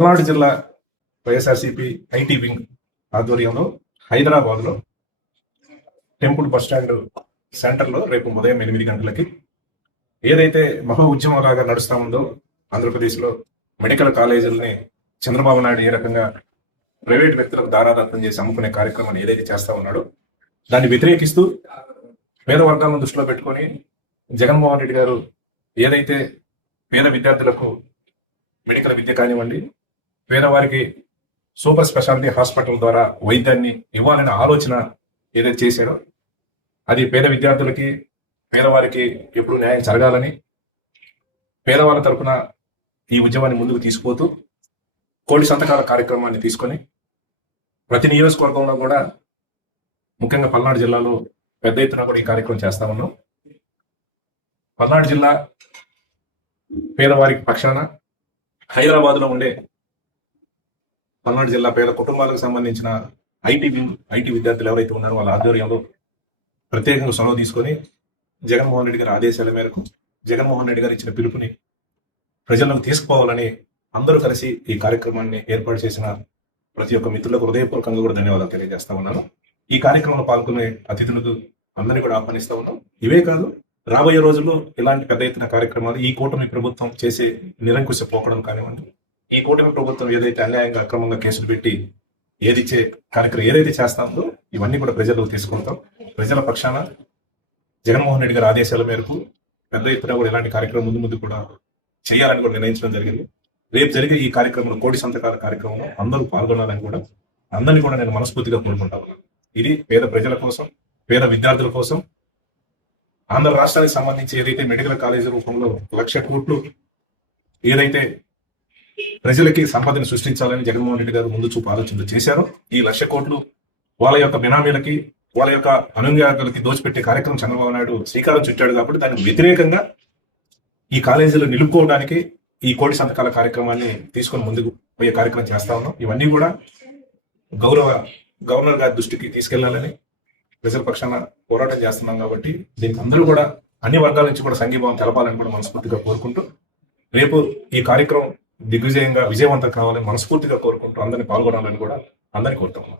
పల్నాడు జిల్లా YSRCP IT wing ఆధ్వర్యంలో హైదరాబాద్లో టెంపుల్ బస్ స్టాండ్ సెంటర్లో రేపు ఉదయం ఎనిమిది గంటలకి ఏదైతే మహా ఉద్యమం లాగా నడుస్తా ఉందో ఆంధ్రప్రదేశ్లో మెడికల్ కాలేజీలని చంద్రబాబు నాయుడు ఏ రకంగా ప్రైవేట్ వ్యక్తులకు దారాదత్తం చేసి అమ్ముకునే కార్యక్రమాన్ని ఏదైతే చేస్తా ఉన్నాడో దాన్ని వ్యతిరేకిస్తూ పేద వర్గాలను దృష్టిలో పెట్టుకొని జగన్మోహన్ రెడ్డి గారు ఏదైతే పేద విద్యార్థులకు మెడికల్ విద్య కానివ్వండి పేదవారికి సూపర్ స్పెషాలిటీ హాస్పిటల్ ద్వారా వైద్యాన్ని ఇవ్వాలనే ఆలోచన ఏదైతే చేశాడో అది పేద విద్యార్థులకి పేదవారికి ఎప్పుడు న్యాయం జరగాలని పేదవాళ్ళ తరఫున ఈ ఉద్యమాన్ని ముందుకు తీసుకుపోతూ కోటి సంతకాల కార్యక్రమాన్ని తీసుకొని ప్రతి నియోజకవర్గంలో కూడా ముఖ్యంగా పల్నాడు జిల్లాలో పెద్ద ఎత్తున కూడా ఈ కార్యక్రమం చేస్తా ఉన్నాం. పల్నాడు జిల్లా పేదవారికి పక్షాన హైదరాబాద్లో ఉండే పల్నాడు జిల్లా పేద కుటుంబాలకు సంబంధించిన ఐటీ ఐటీ విద్యార్థులు ఎవరైతే ఉన్నారో వాళ్ళ ఆధ్వర్యంలో ప్రత్యేకంగా సొలవ తీసుకొని జగన్మోహన్ రెడ్డి గారి ఆదేశాల మేరకు జగన్మోహన్ రెడ్డి గారు ఇచ్చిన పిలుపుని ప్రజలను తీసుకుపోవాలని అందరూ కలిసి ఈ కార్యక్రమాన్ని ఏర్పాటు చేసిన ప్రతి ఒక్క మిత్రులకు హృదయపూర్వకంగా కూడా ధన్యవాదాలు తెలియజేస్తా ఉన్నాను. ఈ కార్యక్రమంలో పాల్గొనే అతిథులకు అందరినీ కూడా ఆహ్వానిస్తా ఉన్నాం. ఇవే కాదు రాబోయే రోజుల్లో ఇలాంటి పెద్ద ఎత్తున కార్యక్రమాలు ఈ కూటమి ప్రభుత్వం చేసే నిరంకుశ పోకడం కానివ్వండి ఈ కూటమి ప్రభుత్వం ఏదైతే అన్యాయంగా అక్రమంగా కేసులు పెట్టి ఏది చే కార్యక్రమం ఏదైతే చేస్తామో ఇవన్నీ కూడా ప్రజలు తీసుకుంటాం. ప్రజల పక్షాన జగన్మోహన్ రెడ్డి గారి ఆదేశాల మేరకు పెద్ద ఎత్తున కూడా ఇలాంటి కార్యక్రమం ముందు ముందు కూడా చేయాలని కూడా నిర్ణయించడం జరిగింది. రేపు జరిగే ఈ కార్యక్రమంలో కోటి సంతకాల కార్యక్రమంలో అందరూ పాల్గొనాలని కూడా అందరినీ కూడా నేను మనస్ఫూర్తిగా కోరుకుంటాను. ఇది పేద ప్రజల కోసం పేద విద్యార్థుల కోసం. ఆంధ్ర రాష్ట్రానికి సంబంధించి ఏదైతే మెడికల్ కాలేజీ రూపంలో లక్ష కోట్లు ఏదైతే ప్రజలకి సంపదని సృష్టించాలని జగన్మోహన్ రెడ్డి గారు ముందు చూపు ఆలోచనలు చేశారు. ఈ లక్ష కోట్లు వాళ్ళ యొక్క బినామీలకి వాళ్ళ యొక్క అనుయాయులకి దోచిపెట్టే కార్యక్రమం చంద్రబాబు నాయుడు శ్రీకారం చుట్టాడు కాబట్టి దానికి వ్యతిరేకంగా ఈ కాలేజీలు నిలుపుకోవడానికి ఈ కోటి సంతకాల కార్యక్రమాన్ని తీసుకొని ముందుకు పోయే కార్యక్రమం చేస్తా ఉన్నాం. ఇవన్నీ కూడా గౌరవ గవర్నర్ గారి దృష్టికి తీసుకెళ్ళాలని ప్రజల పక్షాన పోరాటం చేస్తున్నాం కాబట్టి దీనికి అందరూ కూడా అన్ని వర్గాల నుంచి కూడా సంఘీభావం తెలపాలని కూడా మనస్ఫూర్తిగా కోరుకుంటూ రేపు ఈ కార్యక్రమం దిగ్విజయంగా విజయవంతం కావాలని మనస్ఫూర్తిగా కోరుకుంటూ అందరినీ పాల్గొనాలని కూడా అందరినీ కోరుతున్నాం